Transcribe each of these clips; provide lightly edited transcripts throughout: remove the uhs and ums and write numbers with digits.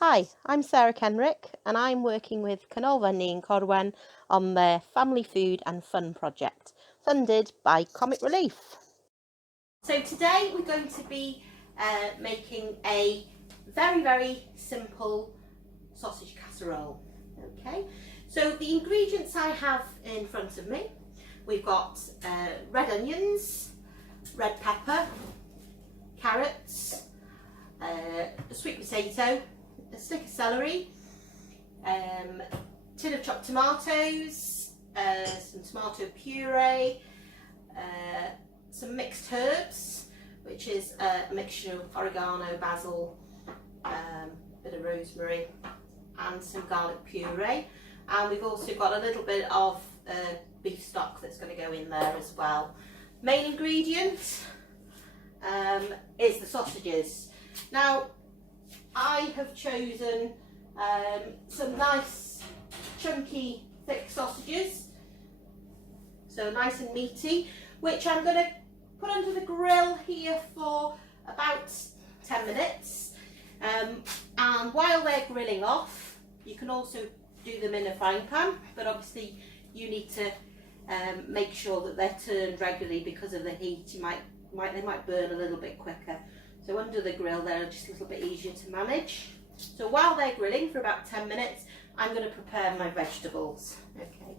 Hi, I'm Sarah Kenrick and I'm working with Canolfynnu in Corwen on their Family Food and Fun project, funded by Comic Relief. So today we're going to be making a very simple sausage casserole. Okay, so the ingredients I have in front of me, we've got red onions, red pepper, carrots, a sweet potato, a stick of celery, tin of chopped tomatoes, some tomato puree, some mixed herbs, which is a mixture of oregano, basil, bit of rosemary and some garlic puree, and we've also got a little bit of beef stock that's going to go in there as well. Main ingredient is the sausages. Now I have chosen some nice chunky thick sausages, so nice and meaty, which I'm going to put under the grill here for about 10 minutes, and while they're grilling off you can also do them in a frying pan, but obviously you need to make sure that they're turned regularly because of the heat. They might burn a little bit quicker. So under the grill they're just a little bit easier to manage. So while they're grilling for about 10 minutes, I'm going to prepare my vegetables. Okay,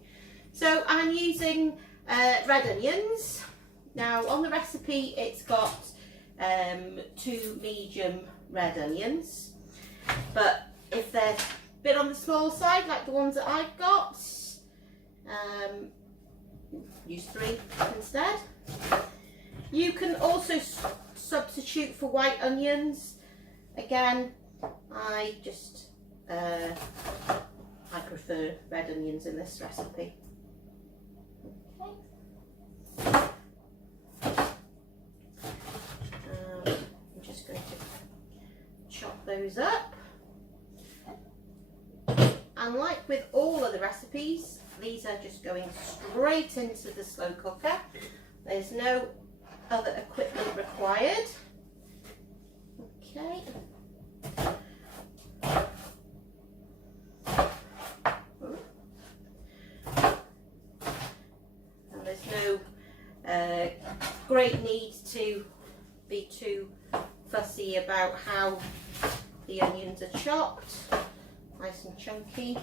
so I'm using red onions. Now on the recipe it's got 2 medium red onions, but if they're a bit on the small side like the ones that I've got, use 3 instead. You can also substitute for white onions. Again, I prefer red onions in this recipe. Okay. I'm just going to chop those up. And like with all of the recipes, these are just going straight into the slow cooker. There's no other equipment required. Okay. And there's no great need to be too fussy about how the onions are chopped. Nice and chunky.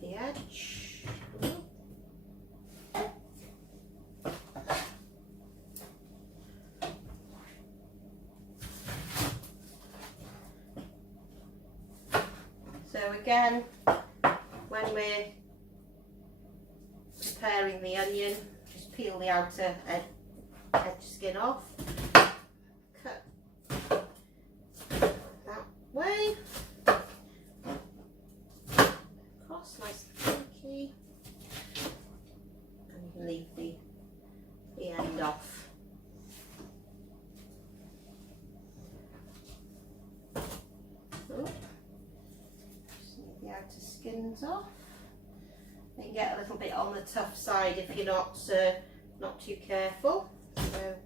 The edge. So again, when we're preparing the onion, just peel the outer edge skin off, cut that way. Nice and chunky, and you can leave the end off. Oh, just leave the outer skins off. They can get a little bit on the tough side if you're not too careful. So,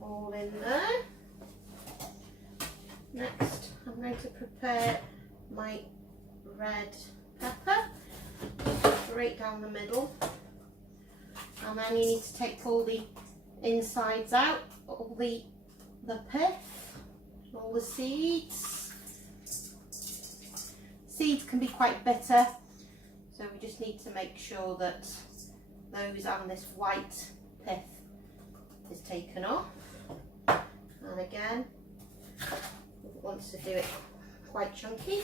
all in there. Next, I'm going to prepare my red pepper straight down the middle, and then you need to take all the insides out, all the pith, all the seeds. Seeds can be quite bitter, so we just need to make sure that those and this white pith is taken off. And again, wants to do it quite chunky.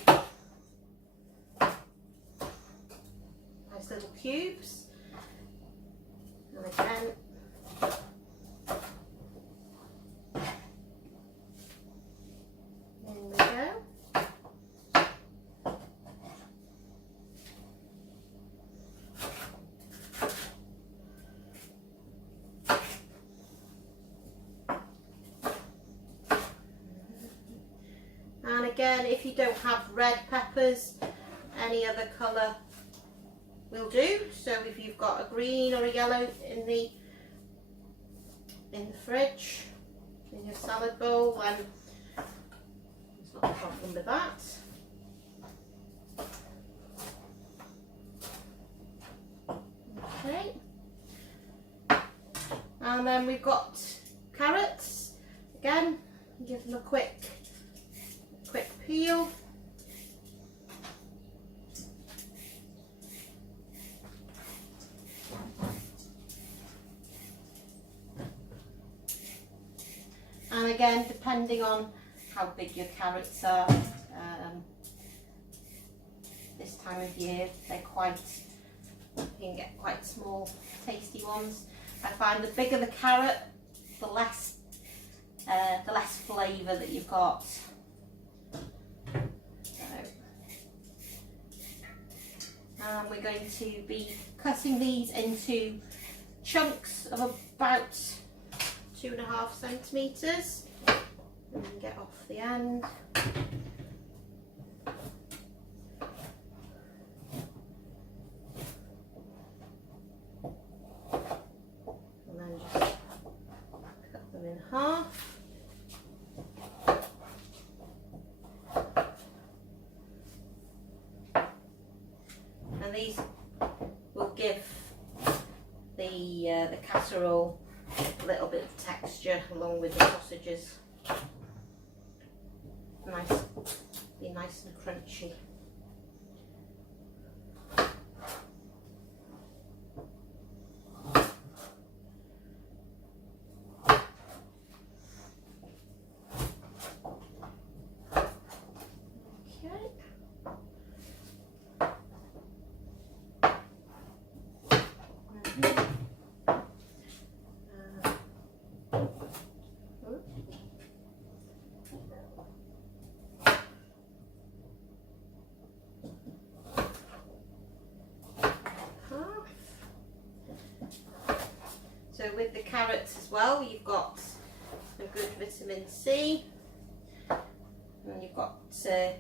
Nice little cubes. And again, in we go. And again, if you don't have red peppers, any other colour will do. So if you've got a green or a yellow in the fridge, in your salad bowl, then there's not a problem with that. Okay. And then we've got carrots. Again, give them a quick peel. And again, depending on how big your carrots are, this time of year they're you can get quite small, tasty ones. I find the bigger the carrot, the less flavour that you've got. And we're going to be cutting these into chunks of about 2.5 centimetres. And then get off the end. And then just cut them in half. And these will give the casserole a little bit of texture along with the sausages. Be nice and crunchy. So with the carrots as well, you've got a good vitamin C, and you've got some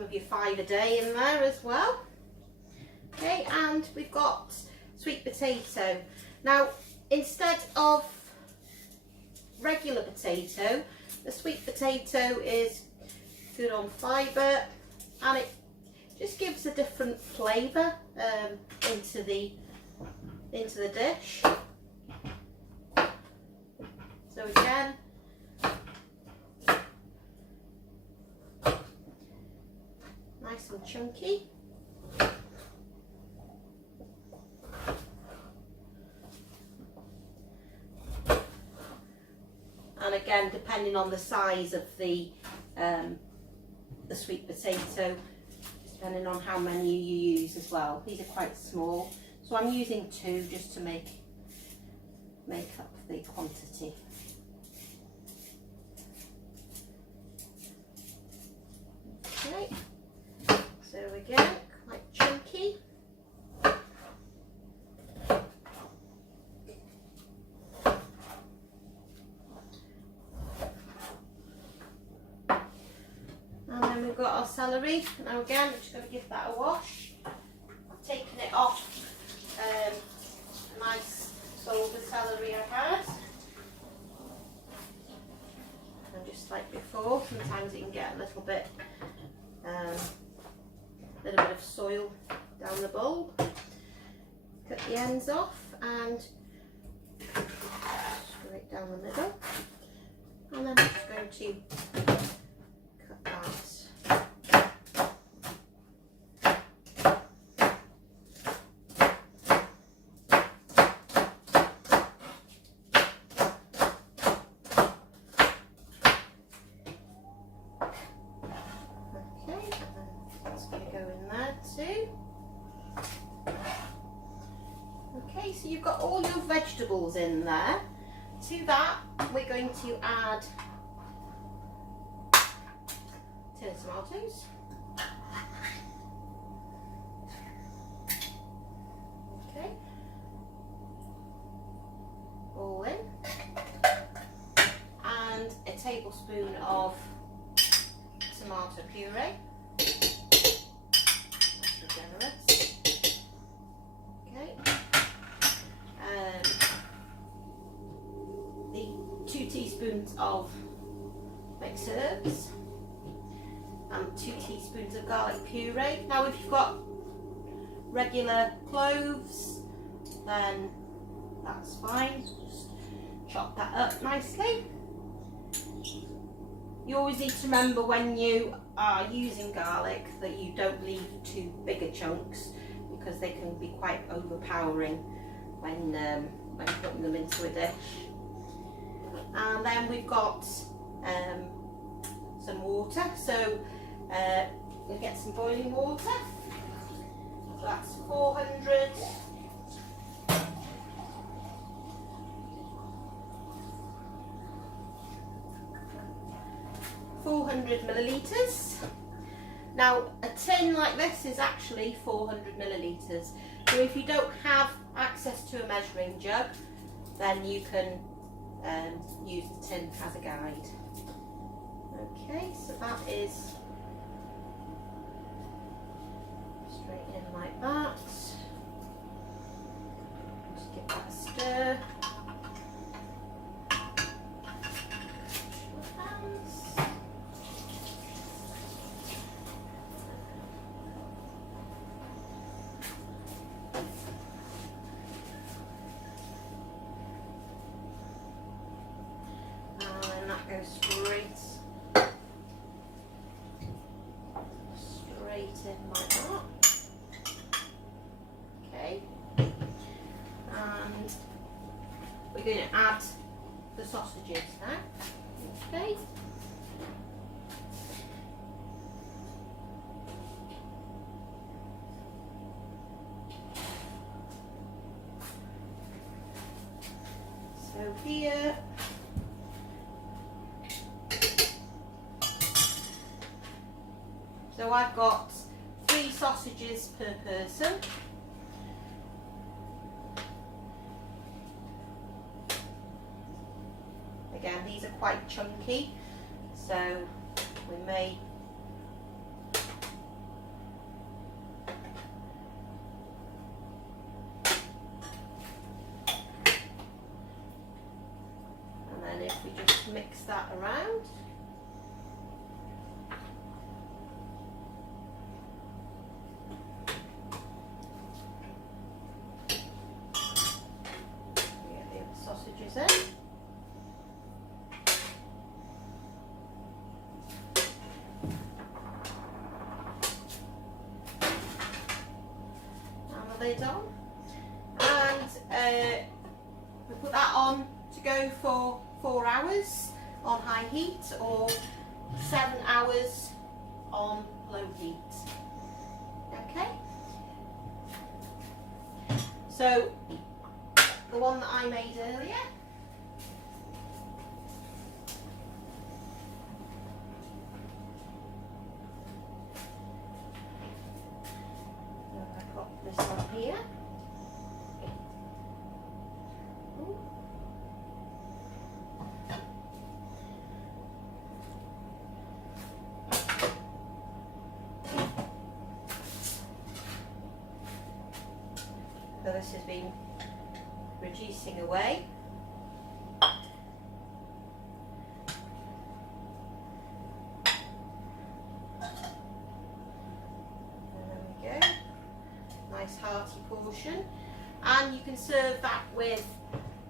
of your 5 a day in there as well. Okay, and we've got sweet potato. Now, instead of regular potato, the sweet potato is good on fibre, and it just gives a different flavour into the dish. So again, nice and chunky. And again, depending on the size of the sweet potato, depending on how many you use as well. These are quite small, so I'm using 2 just to make up the quantity. Okay, so again, quite chunky. And then we've got our celery. Now again, I'm just going to give that a wash. I've taken it off a nice soldier celery I had. And just like before, sometimes it can get a little bit of soil down the bulb. Cut the ends off and straight down the middle. And then I'm just going to cut that. too. Okay, so you've got all your vegetables in there. To that, we're going to add tin of tomatoes. Okay, all in. And a tablespoon of tomato puree. That's generous. Okay. The 2 teaspoons of mixed herbs and 2 teaspoons of garlic puree. Now if you've got regular cloves, then that's fine. Just chop that up nicely. You always need to remember when you are using garlic that you don't leave too bigger chunks, because they can be quite overpowering when putting them into a dish. And then we've got some water, so we'll get some boiling water. So that's 400 millilitres. Now a tin like this is actually 400 millilitres. So if you don't have access to a measuring jug, then you can use the tin as a guide. Okay, so that is straight in like that. Just give that a stir. Go straight in like that. Okay, and we're going to add the sausages now. Okay. So here so I've got 3 sausages per person. Again, these are quite chunky, so we may and then if we just mix that around. Sausages in. And the lid on. And we put that on to go for 4 hours on high heat or 7 hours on low heat. Okay. So the one that I made earlier. I've got this on here. So this has been reducing away. There we go. Nice hearty portion. And you can serve that with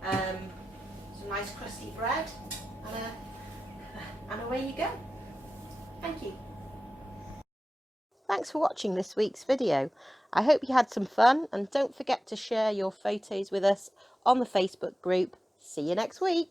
some nice crusty bread and away you go. Thank you. Thanks for watching this week's video. I hope you had some fun, and don't forget to share your photos with us on the Facebook group. See you next week.